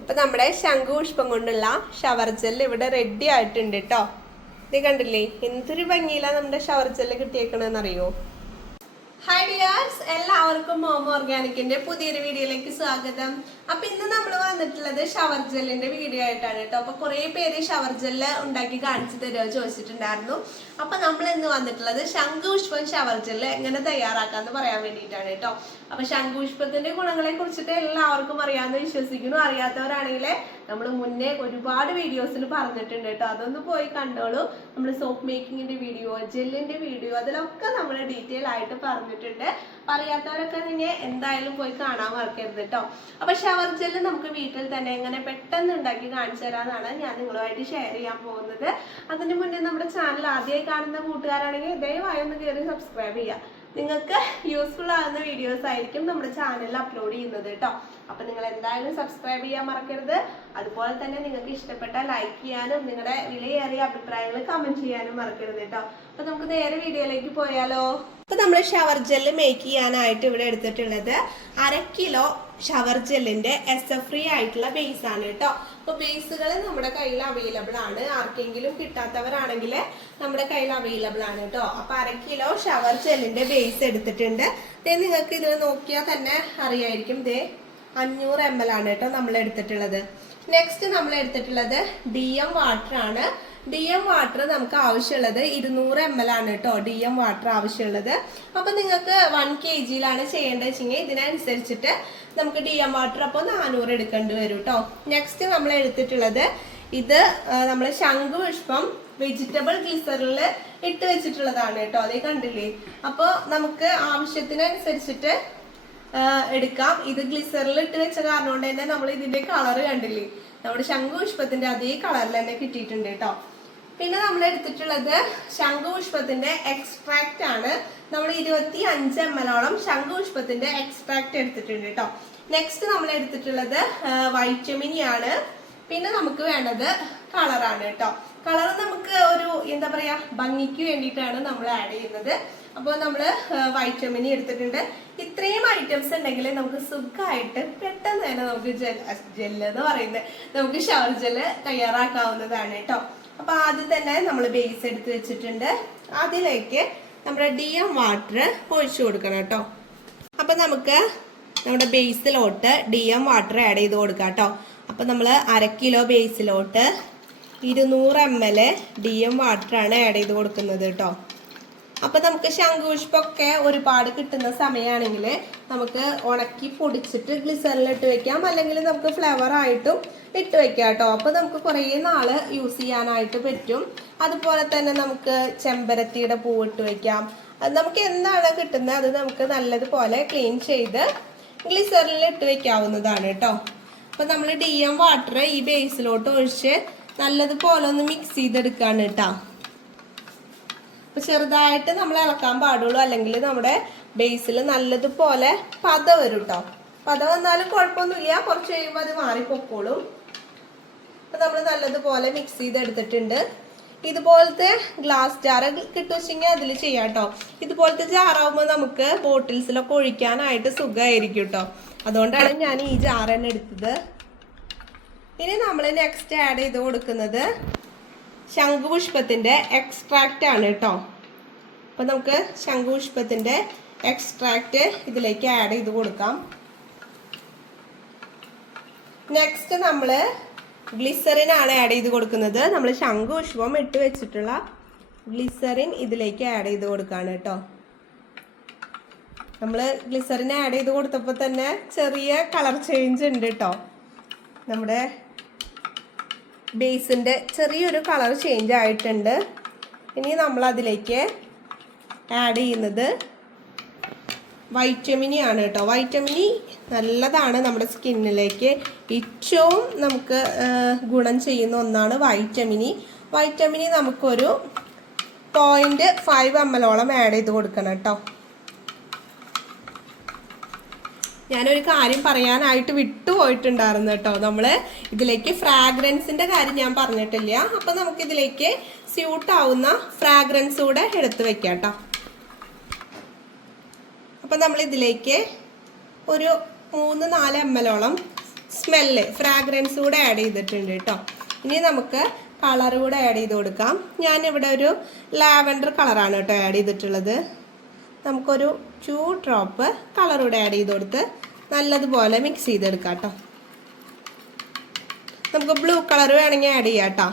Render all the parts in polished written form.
അപ്പൊ നമ്മുടെ ശംഖുപുഷ്പം കൊണ്ടുള്ള ഷവർ ജെൽ ഇവിടെ റെഡി ആയിട്ടുണ്ട് കേട്ടോ. ഇത് കണ്ടില്ലേ, എന്തൊരു ഭംഗിയിലാണ് നമ്മുടെ ഷവർ ജെല്ല് കിട്ടിയേക്കണെന്ന് അറിയോ? ഹായ് ഡിയേഴ്സ്, എല്ലാവർക്കും മോമോ ഓർഗാനിക്കിന്റെ പുതിയൊരു വീഡിയോയിലേക്ക് സ്വാഗതം. അപ്പൊ ഇന്ന് നമ്മൾ വന്നിട്ടുള്ളത് ഷവർ ജെല്ലിന്റെ വീഡിയോ ആയിട്ടാണ് കേട്ടോ. അപ്പൊ കുറെ പേര് ഷവർ ജെല്ല് ഉണ്ടാക്കി കാണിച്ചു തരുമോ ചോദിച്ചിട്ടുണ്ടായിരുന്നു. അപ്പൊ നമ്മൾ ഇന്ന് വന്നിട്ടുള്ളത് ശംഖുപുഷ്പം ഷവർ ജെല്ല് എങ്ങനെ തയ്യാറാക്കാന്ന് പറയാൻ വേണ്ടിയിട്ടാണ് കേട്ടോ. അപ്പൊ ശംഖുപുഷ്പത്തിന്റെ ഗുണങ്ങളെ കുറിച്ചിട്ട് എല്ലാവർക്കും അറിയാമെന്ന് വിശ്വസിക്കുന്നു. അറിയാത്തവരാണെങ്കിൽ നമ്മൾ മുന്നേ ഒരുപാട് വീഡിയോസിൽ പറഞ്ഞിട്ടുണ്ട് കേട്ടോ. അതൊന്ന് പോയി കണ്ടോളൂ. നമ്മൾ സോപ്പ് മേക്കിങ്ങിന്റെ വീഡിയോ, ജെല്ലിന്റെ വീഡിയോ, അതിലൊക്കെ നമ്മൾ ഡീറ്റെയിൽ ആയിട്ട് പറഞ്ഞിട്ടുണ്ട്. അറിയാത്തവരൊക്കെ നിങ്ങൾ എന്തായാലും പോയി കാണാൻ മറക്കരുത് കേട്ടോ. അപ്പൊ ഷവർ ജെല്ല് നമുക്ക് വീട്ടിൽ തന്നെ എങ്ങനെ പെട്ടെന്ന് ഉണ്ടാക്കി കാണിച്ചു തരാന്നാണ് ഞാൻ നിങ്ങളുമായിട്ട് ഷെയർ ചെയ്യാൻ പോകുന്നത്. അതിന് മുന്നേ നമ്മുടെ ചാനൽ ആദ്യമായി കാണുന്ന കൂട്ടുകാരാണെങ്കിൽ ദയവായി ഒന്ന് കയറി സബ്സ്ക്രൈബ് ചെയ്യുക. നിങ്ങൾക്ക് യൂസ്ഫുൾ ആകുന്ന വീഡിയോസ് ആയിരിക്കും നമ്മുടെ ചാനലിൽ അപ്ലോഡ് ചെയ്യുന്നത് കേട്ടോ. അപ്പൊ നിങ്ങൾ എന്തായാലും സബ്സ്ക്രൈബ് ചെയ്യാൻ മറക്കരുത്. അതുപോലെ തന്നെ നിങ്ങൾക്ക് ഇഷ്ടപ്പെട്ട ലൈക്ക് ചെയ്യാനും നിങ്ങളുടെ വിലയേറിയ അഭിപ്രായങ്ങൾ കമന്റ് ചെയ്യാനും മറക്കരുത് കേട്ടോ. അപ്പൊ നമുക്ക് നേരെ വീഡിയോയിലേക്ക് പോയാലോ. അപ്പൊ നമ്മൾ ഷവർ ജെല്ല് മേക്ക് ചെയ്യാനായിട്ട് ഇവിടെ എടുത്തിട്ടുള്ളത് 1/2 കിലോ ഷവർ ജെല്ലിന്റെ ഫ്രീ ആയിട്ടുള്ള ബേസ് ആണ് കേട്ടോ. അപ്പൊ ബേസുകൾ നമ്മുടെ കയ്യിൽ അവൈലബിൾ ആണ്. ആർക്കെങ്കിലും കിട്ടാത്തവരാണെങ്കിൽ നമ്മുടെ കയ്യിൽ അവൈലബിൾ ആണ് കേട്ടോ. അപ്പൊ 1/2 കിലോ ഷവർ ജെല്ലിന്റെ ബേസ് എടുത്തിട്ടുണ്ട്. നിങ്ങൾക്ക് ഇതിൽ നോക്കിയാൽ തന്നെ അറിയായിരിക്കും. 500 ml ആണ് കേട്ടോ നമ്മൾ എടുത്തിട്ടുള്ളത്. നെക്സ്റ്റ് നമ്മൾ എടുത്തിട്ടുള്ളത് DM വാട്ടർ ആണ്. DM വാട്ടർ നമുക്ക് ആവശ്യമുള്ളത് 200 ml ആണ് കേട്ടോ. DM വാട്ടർ ആവശ്യമുള്ളത്. അപ്പൊ നിങ്ങൾക്ക് 1 kg ചെയ്യേണ്ടത് വെച്ചെങ്കിൽ ഇതിനനുസരിച്ചിട്ട് നമുക്ക് DM വാട്ടർ അപ്പോൾ 400 എടുക്കേണ്ടി വരും കേട്ടോ. നെക്സ്റ്റ് നമ്മൾ എടുത്തിട്ടുള്ളത് ഇത് നമ്മൾ ശംഖുപുഷ്പം വെജിറ്റബിൾ ഗ്ലിസറിൽ ഇട്ട് വെച്ചിട്ടുള്ളതാണ് കേട്ടോ. അതേ കണ്ടില്ലേ. അപ്പോൾ നമുക്ക് ആവശ്യത്തിനനുസരിച്ചിട്ട് എടുക്കാം. ഇത് ഗ്ലിസറിൽ ഇട്ട് വെച്ച കാരണം കൊണ്ട് തന്നെ നമ്മൾ ഇതിന്റെ കളർ കണ്ടില്ലേ, നമ്മുടെ ശംഖുപുഷ്പത്തിന്റെ അതേ കളറിൽ തന്നെ കിട്ടിയിട്ടുണ്ട് കേട്ടോ. പിന്നെ നമ്മൾ എടുത്തിട്ടുള്ളത് ശംഖുപുഷ്പത്തിന്റെ എക്സ്ട്രാക്ട് ആണ്. നമ്മൾ 25 ml ശംഖുപുഷ്പത്തിന്റെ എക്സ്ട്രാക്ട് എടുത്തിട്ടുണ്ട് കേട്ടോ. നെക്സ്റ്റ് നമ്മൾ എടുത്തിട്ടുള്ളത് വൈറ്റമിനി ആണ്. പിന്നെ നമുക്ക് വേണ്ടത് കളറാണ് കേട്ടോ. കളർ നമുക്ക് ഒരു എന്താ പറയാ ഭംഗിക്ക് വേണ്ടിയിട്ടാണ് നമ്മൾ ആഡ് ചെയ്യുന്നത്. അപ്പോൾ നമ്മൾ വൈറ്റമിനി എടുത്തിട്ടുണ്ട്. ഇത്രയും ഐറ്റംസ് ഉണ്ടെങ്കിൽ നമുക്ക് സുഖമായിട്ട് പെട്ടെന്ന് തന്നെ നമുക്ക് ജെല്ല് എന്ന് പറയുന്നത് നമുക്ക് ഷവർ ജെല്ല് തയ്യാറാക്കാവുന്നതാണ് കേട്ടോ. അപ്പൊ ആദ്യം തന്നെ നമ്മൾ ബേസ് എടുത്ത് വെച്ചിട്ടുണ്ട്. അതിലേക്ക് നമ്മുടെ DM വാട്ടർ ഒഴിച്ചു കൊടുക്കണം കേട്ടോ. അപ്പൊ നമുക്ക് നമ്മുടെ ബേസിലോട്ട് DM വാട്ടർ ആഡ് ചെയ്ത് കൊടുക്കാം കേട്ടോ. അപ്പൊ നമ്മൾ 1/2 കിലോ ബേസിലോട്ട് 200 ml DM വാട്ടറാണ് ആഡ് ചെയ്ത് കൊടുക്കുന്നത് കേട്ടോ. അപ്പൊ നമുക്ക് ശംഖുപുഷ്പമൊക്കെ ഒരുപാട് കിട്ടുന്ന സമയമാണെങ്കിൽ നമുക്ക് ഉണക്കി പൊടിച്ചിട്ട് ഗ്ലിസറിൽ ഇട്ട് വെക്കാം, അല്ലെങ്കിൽ നമുക്ക് ഫ്ലവർ ആയിട്ടും ഇട്ട് വെക്കാം കേട്ടോ. അപ്പൊ നമുക്ക് കുറേ നാള് യൂസ് ചെയ്യാനായിട്ട് പറ്റും. അതുപോലെ തന്നെ നമുക്ക് ചെമ്പരത്തിയുടെ പൂവ് ഇട്ട് വെക്കാം. നമുക്ക് എന്താണ് കിട്ടുന്നത് അത് നമുക്ക് നല്ലതുപോലെ ക്ലീൻ ചെയ്ത് ഗ്ലിസറിൽ ഇട്ട് വെക്കാവുന്നതാണ് കേട്ടോ. അപ്പൊ നമ്മൾ DM വാട്ടർ ഈ ബേസിലോട്ട് ഒഴിച്ച് നല്ലതുപോലെ ഒന്ന് മിക്സ് ചെയ്തെടുക്കാണ് കേട്ടോ. അപ്പൊ ചെറുതായിട്ട് നമ്മൾ ഇളക്കാൻ പാടുള്ളൂ, അല്ലെങ്കിൽ നമ്മുടെ ബേസിൽ നല്ലതുപോലെ പത വരും കേട്ടോ. പത വന്നാലും കുഴപ്പമൊന്നുമില്ല, കുറച്ച് കഴിയുമ്പോൾ അത് മാറിപ്പൊക്കോളും. അപ്പൊ നമ്മൾ നല്ലതുപോലെ മിക്സ് ചെയ്തെടുത്തിട്ടുണ്ട്. ഇതുപോലത്തെ ഗ്ലാസ് ജാർ കിട്ടുവെച്ചെങ്കിൽ അതിൽ ചെയ്യാം കേട്ടോ. ഇതുപോലത്തെ ജാറാവുമ്പോൾ നമുക്ക് ബോട്ടിൽസിലൊക്കെ ഒഴിക്കാനായിട്ട് സുഖമായിരിക്കും കേട്ടോ. അതുകൊണ്ടാണ് ഞാൻ ഈ ജാർ തന്നെ എടുത്തത്. ഇനി നമ്മൾ നെക്സ്റ്റ് ആഡ് ചെയ്ത് കൊടുക്കുന്നത് ശംഖുപുഷ്പത്തിന്റെ എക്സ്ട്രാക്റ്റ് ആണ് കേട്ടോ. അപ്പൊ നമുക്ക് ശംഖുപുഷ്പത്തിന്റെ എക്സ്ട്രാക്റ്റ് ഇതിലേക്ക് ആഡ് ചെയ്ത് കൊടുക്കാം. നെക്സ്റ്റ് നമ്മൾ ഗ്ലിസറിൻ ആണ് ആഡ് ചെയ്ത് കൊടുക്കുന്നത്. നമ്മൾ ശംഖുപുഷ്പം ഇട്ട് വെച്ചിട്ടുള്ള ഗ്ലിസറിൻ ഇതിലേക്ക് ആഡ് ചെയ്ത് കൊടുക്കാണ് കേട്ടോ. നമ്മൾ ഗ്ലിസറിൻ ആഡ് ചെയ്ത് കൊടുത്തപ്പോൾ തന്നെ ചെറിയ കളർ ചേഞ്ച് ഉണ്ട് കേട്ടോ. നമ്മുടെ ബേസിന്റെ ചെറിയൊരു കളർ ചേഞ്ച് ആയിട്ടുണ്ട്. ഇനി നമ്മൾ അതിലേക്ക് ആഡ് ചെയ്യുന്നത് വൈറ്റമിനി ആണ് കേട്ടോ. വൈറ്റമിനി നല്ലതാണ് നമ്മുടെ സ്കിന്നിലേക്ക്. ഏറ്റവും നമുക്ക് ഗുണം ചെയ്യുന്ന ഒന്നാണ് വൈറ്റമിനി. വൈറ്റമിനി നമുക്കൊരു 0.5 ml ആഡ് ചെയ്ത് കൊടുക്കണം കേട്ടോ. ഞാനൊരു കാര്യം പറയാനായിട്ട് വിട്ടുപോയിട്ടുണ്ടായിരുന്നു കേട്ടോ. നമ്മള് ഇതിലേക്ക് ഫ്രാഗ്രൻസിന്റെ കാര്യം ഞാൻ പറഞ്ഞിട്ടില്ല. അപ്പൊ നമുക്ക് ഇതിലേക്ക് സ്യൂട്ട് ആവുന്ന ഫ്രാഗ്രൻസ് കൂടെ എടുത്ത് വെക്കാം കേട്ടോ. അപ്പൊ നമ്മൾ ഇതിലേക്ക് ഒരു 3-4 ml സ്മെല്ല് ഫ്രാഗ്രൻസ് കൂടെ ആഡ് ചെയ്തിട്ടുണ്ട് കേട്ടോ. ഇനി നമുക്ക് കളർ കൂടെ ആഡ് ചെയ്ത് കൊടുക്കാം. ഞാനിവിടെ ഒരു ലാവൻഡർ കളറാണ് കേട്ടോ ആഡ് ചെയ്തിട്ടുള്ളത്. നമുക്കൊരു 2 ഡ്രോപ്പ് കളർ കൂടെ ആഡ് ചെയ്ത് കൊടുത്ത് നല്ലതുപോലെ മിക്സ് ചെയ്തെടുക്കാം കേട്ടോ. നമുക്ക് ബ്ലൂ കളർ വേണമെങ്കിൽ ആഡ് ചെയ്യാം കേട്ടോ.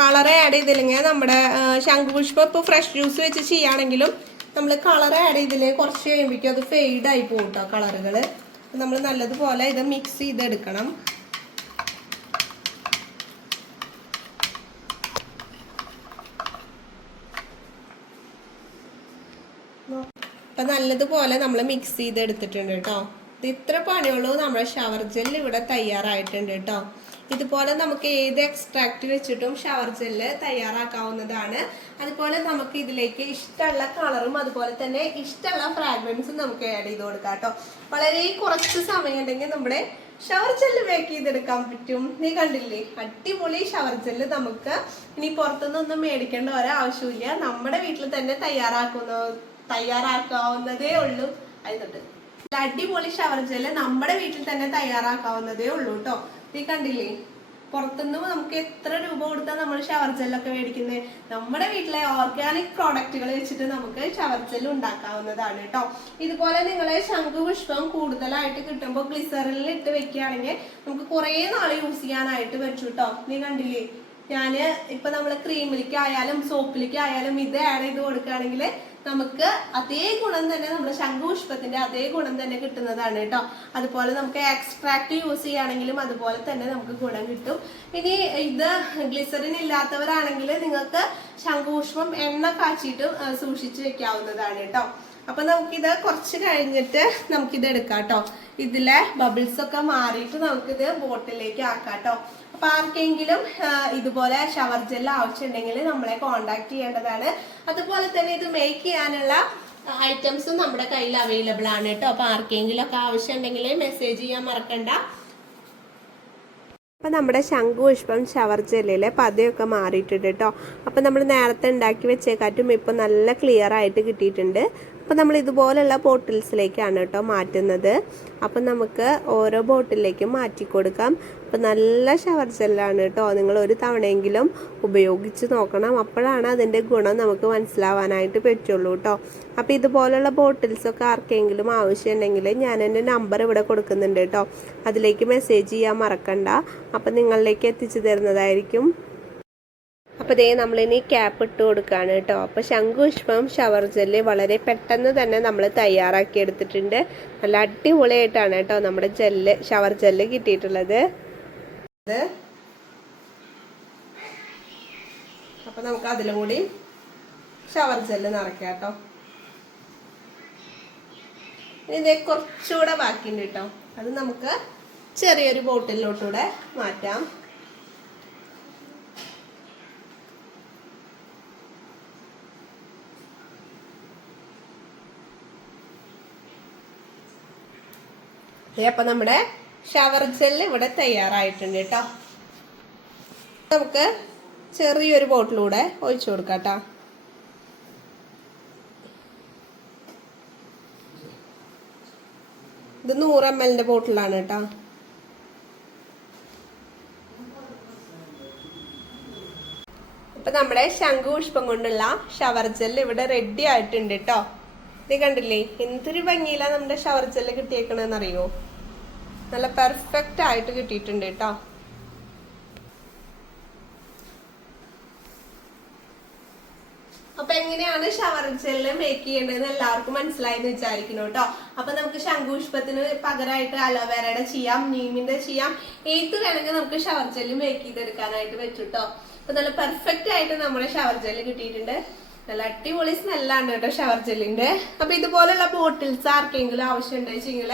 കളർ ആഡ് ചെയ്തില്ലെങ്കിൽ നമ്മുടെ ശംഖുപുഷ്പം ഇപ്പോൾ ഫ്രഷ് ജ്യൂസ് വെച്ച് ചെയ്യുകയാണെങ്കിലും നമ്മൾ കളർ ആഡ് ചെയ്തില്ലെങ്കിൽ കുറച്ച് കഴിയുമ്പോഴേക്കും അത് ഫെയ്ഡായി പോകും കേട്ടോ കളറുകൾ. നമ്മൾ നല്ലതുപോലെ ഇത് മിക്സ് ചെയ്തെടുക്കണം. അപ്പം നല്ലതുപോലെ നമ്മൾ മിക്സ് ചെയ്തെടുത്തിട്ടുണ്ട് കേട്ടോ. ഇത് ഇത്ര പണിയുള്ളൂ. നമ്മുടെ ഷവർ ജെല്ല് ഇവിടെ തയ്യാറായിട്ടുണ്ട് കേട്ടോ. ഇതുപോലെ നമുക്ക് ഏത് എക്സ്ട്രാക്ട് വെച്ചിട്ടും ഷവർ ജെല്ല് തയ്യാറാക്കാവുന്നതാണ്. അതുപോലെ നമുക്ക് ഇതിലേക്ക് ഇഷ്ടമുള്ള കളറും അതുപോലെ തന്നെ ഇഷ്ടമുള്ള ഫ്രാഗ്രൻസും നമുക്ക് ആഡ് ചെയ്ത് കൊടുക്കാം കേട്ടോ. വളരെ കുറച്ച് സമയം ഉണ്ടെങ്കിൽ നമ്മുടെ ഷവർ ജെല്ല് മേക്ക് ചെയ്തെടുക്കാൻ പറ്റും. നീ കണ്ടില്ലേ, അടിപൊളി ഷവർ ജെല്ല് നമുക്ക് ഇനി പുറത്തുനിന്നൊന്നും മേടിക്കേണ്ട ഒരാവശ്യമില്ല. നമ്മുടെ വീട്ടിൽ തന്നെ തയ്യാറാക്കാവുന്നതേ ഉള്ളൂ. അതിനൊട്ട് അടിപൊളി ഷവർ ജെല്ല് നമ്മുടെ വീട്ടിൽ തന്നെ തയ്യാറാക്കാവുന്നതേ ഉള്ളൂ കേട്ടോ. നീ കണ്ടില്ലേ, പുറത്തുനിന്ന് നമുക്ക് എത്ര രൂപ കൊടുത്താൽ നമ്മൾ ഷവർ ജെല്ലൊക്കെ മേടിക്കുന്നത്? നമ്മുടെ വീട്ടിലെ ഓർഗാനിക് പ്രോഡക്റ്റുകൾ വെച്ചിട്ട് നമുക്ക് ഷവർ ജെല്ല് ഉണ്ടാക്കാവുന്നതാണ് കേട്ടോ. ഇതുപോലെ നിങ്ങളെ ശംഖുപുഷ്പം കൂടുതലായിട്ട് കിട്ടുമ്പോൾ ഗ്ലിസറിനിൽ ഇട്ട് വെക്കുകയാണെങ്കിൽ നമുക്ക് കുറേ നാൾ യൂസ് ചെയ്യാനായിട്ട് പറ്റും കേട്ടോ. നീ കണ്ടില്ലേ, ഞാന് ഇപ്പൊ നമ്മൾ ക്രീമിലേക്ക് ആയാലും സോപ്പിലേക്ക് ആയാലും ഇത് ആഡ് ചെയ്ത് കൊടുക്കുകയാണെങ്കിൽ നമുക്ക് അതേ ഗുണം തന്നെ, നമ്മുടെ ശംഖുപുഷ്പത്തിന്റെ അതേ ഗുണം തന്നെ കിട്ടുന്നതാണ് കേട്ടോ. അതുപോലെ നമുക്ക് എക്സ്ട്രാക്ട് യൂസ് ചെയ്യുകയാണെങ്കിലും അതുപോലെ തന്നെ നമുക്ക് ഗുണം കിട്ടും. ഇനി ഇത് ഗ്ലിസറിൻ ഇല്ലാത്തവരാണെങ്കിൽ നിങ്ങൾക്ക് ശംഖുപുഷ്പം എണ്ണ കാച്ചിട്ട് സൂക്ഷിച്ച് വെക്കാവുന്നതാണ് കേട്ടോ. അപ്പൊ നമുക്കിത് കുറച്ച് കഴിഞ്ഞിട്ട് നമുക്കിത് എടുക്കാം കേട്ടോ. ഇതിലെ ബബിൾസ് ഒക്കെ മാറിയിട്ട് നമുക്കിത് ബോട്ടിലേക്ക് ആക്കാം കേട്ടോ. അപ്പൊ ആർക്കെങ്കിലും ഇതുപോലെ ഷവർ ജെൽ ആവശ്യമുണ്ടെങ്കിൽ നമ്മളെ കോണ്ടാക്ട് ചെയ്യേണ്ടതാണ്. അതുപോലെ തന്നെ ഇത് മേക്ക് ചെയ്യാനുള്ള ഐറ്റംസും നമ്മുടെ കയ്യിൽ അവൈലബിൾ ആണ് കേട്ടോ. അപ്പൊ ആർക്കെങ്കിലും ഒക്കെ ആവശ്യമുണ്ടെങ്കിൽ മെസ്സേജ് ചെയ്യാൻ മറക്കണ്ട. അപ്പം നമ്മുടെ ശംഖുപുഷ്പം ഷവർ ജെല്ലിലെ പതയൊക്കെ മാറിയിട്ടുണ്ട് കേട്ടോ. അപ്പം നമ്മൾ നേരത്തെ ഉണ്ടാക്കി വെച്ചേക്കാറ്റും ഇപ്പം നല്ല ക്ലിയർ ആയിട്ട് കിട്ടിയിട്ടുണ്ട്. അപ്പം നമ്മൾ ഇതുപോലുള്ള ബോട്ടിൽസിലേക്കാണ് കേട്ടോ മാറ്റുന്നത്. അപ്പം നമുക്ക് ഓരോ ബോട്ടിലേക്കും മാറ്റി കൊടുക്കാം. അപ്പം നല്ല ഷവർ ജെല്ലാണ് കേട്ടോ. നിങ്ങൾ ഒരു തവണയെങ്കിലും ഉപയോഗിച്ച് നോക്കണം. അപ്പോഴാണ് അതിൻ്റെ ഗുണം നമുക്ക് മനസ്സിലാവാനായിട്ട് പറ്റുള്ളൂ കേട്ടോ. അപ്പം ഇതുപോലുള്ള ബോട്ടിൽസൊക്കെ ആർക്കെങ്കിലും ആവശ്യമുണ്ടെങ്കിൽ ഞാൻ എൻ്റെ നമ്പർ ഇവിടെ കൊടുക്കുന്നുണ്ട് കേട്ടോ. അതിലേക്ക് മെസ്സേജ് ചെയ്യാൻ മറക്കണ്ട. അപ്പം നിങ്ങളിലേക്ക് എത്തിച്ചു തരുന്നതായിരിക്കും. അപ്പോൾ ഇതേ നമ്മളിനി ക്യാപ്പ് ഇട്ട് കൊടുക്കുകയാണ് കേട്ടോ. അപ്പോൾ ശംഖുപുഷ്പം ഷവർ ജെല്ല് വളരെ പെട്ടെന്ന് തന്നെ നമ്മൾ തയ്യാറാക്കി എടുത്തിട്ടുണ്ട്. നല്ല അടിപൊളിയായിട്ടാണ് കേട്ടോ നമ്മുടെ ഷവർ ജെല്ല് കിട്ടിയിട്ടുള്ളത്. അപ്പോൾ നമുക്ക് അതിലും കൂടി ഷവർ ജെല്ല് നിറയ്ക്കാം കേട്ടോ. ഇതേ കുറച്ചുകൂടെ ബാക്കിയുണ്ട് കേട്ടോ. അത് നമുക്ക് ചെറിയൊരു ബോട്ടിലോട്ടൂടെ മാറ്റാം. അപ്പൊ നമ്മുടെ ഷവർ ജെല്ല് ഇവിടെ തയ്യാറായിട്ടുണ്ട് കേട്ടോ. നമുക്ക് ചെറിയൊരു ബോട്ടിലൂടെ ഒഴിച്ചു കൊടുക്കാം കേട്ടോ. ഇത് 100 ml ബോട്ടിലാണ് കേട്ടോ. ഇപ്പൊ നമ്മുടെ ശംഖുപുഷ്പം കൊണ്ടുള്ള ഷവർ ജെല്ല് ഇവിടെ റെഡി ആയിട്ടുണ്ട് കേട്ടോ. ഇത് കണ്ടില്ലേ, എന്തൊരു ഭംഗിയില്ല നമ്മുടെ ഷവർ ജെല്ല് കിട്ടിയേക്കണെന്ന് അറിയോ. നല്ല പെർഫെക്റ്റ് ആയിട്ട് കിട്ടിയിട്ടുണ്ട് കേട്ടോ. അപ്പൊ എങ്ങനെയാണ് ഷവർ ജെല്ല് മേക്ക് ചെയ്യേണ്ടതെന്ന് എല്ലാവർക്കും മനസ്സിലായെന്ന് വിചാരിക്കുന്നു കേട്ടോ. അപ്പൊ നമുക്ക് ശംഖുപുഷ്പത്തിന് പകരമായിട്ട് അലോവേരയുടെ ചെയ്യാം, നീമിന്റെ ചെയ്യാം, ഏത് വേണമെങ്കിൽ നമുക്ക് ഷവർ ജെല്ല് മേക്ക് ചെയ്തെടുക്കാനായിട്ട് പറ്റും കേട്ടോ. അപ്പൊ നല്ല പെർഫെക്റ്റ് ആയിട്ട് നമ്മുടെ ഷവർ ജെല്ല് കിട്ടിയിട്ടുണ്ട്. നല്ല അടിപൊളി സ്മെല്ലാണ് കേട്ടോ ഷവർ ജെല്ലിന്റെ. അപ്പൊ ഇതുപോലുള്ള ബോട്ടിൽസ് ആർക്കെങ്കിലും ആവശ്യമുണ്ടെങ്കിൽ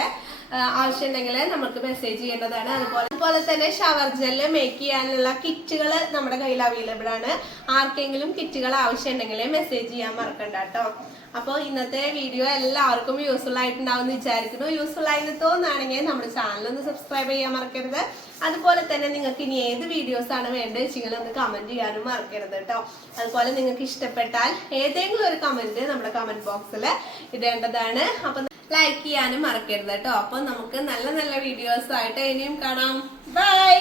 നമുക്ക് മെസ്സേജ് ചെയ്യേണ്ടതാണ്. അതുപോലെ തന്നെ ഷവർ ജെല്ല് മേക്ക് ചെയ്യാനുള്ള കിറ്റുകൾ നമ്മുടെ കയ്യിൽ അവൈലബിൾ ആണ്. ആർക്കെങ്കിലും കിറ്റുകൾ ആവശ്യമുണ്ടെങ്കിൽ മെസ്സേജ് ചെയ്യാൻ മറക്കണ്ട കേട്ടോ. അപ്പോൾ ഇന്നത്തെ വീഡിയോ എല്ലാവർക്കും യൂസ്ഫുൾ ആയിട്ടുണ്ടാവും എന്ന് വിചാരിക്കുന്നു. യൂസ്ഫുൾ ആയിട്ട് തോന്നുകയാണെങ്കിൽ നമ്മുടെ ചാനൽ ഒന്ന് സബ്സ്ക്രൈബ് ചെയ്യാൻ മറക്കരുത്. അതുപോലെ തന്നെ നിങ്ങൾക്ക് ഇനി ഏത് വീഡിയോസ് ആണ് വേണ്ടത് വെച്ചെങ്കിൽ ഒന്ന് കമന്റ് ചെയ്യാനും മറക്കരുത് കേട്ടോ. അതുപോലെ നിങ്ങൾക്ക് ഇഷ്ടപ്പെട്ടാൽ ഏതെങ്കിലും ഒരു കമന്റ് നമ്മുടെ കമന്റ് ബോക്സിൽ ഇടേണ്ടതാണ്. അപ്പം ലൈക്ക് ചെയ്യാനും മറക്കരുത് കേട്ടോ. അപ്പൊ നമുക്ക് നല്ല നല്ല വീഡിയോസ് ആയിട്ട് ഇനിയും കാണാം. ബൈ.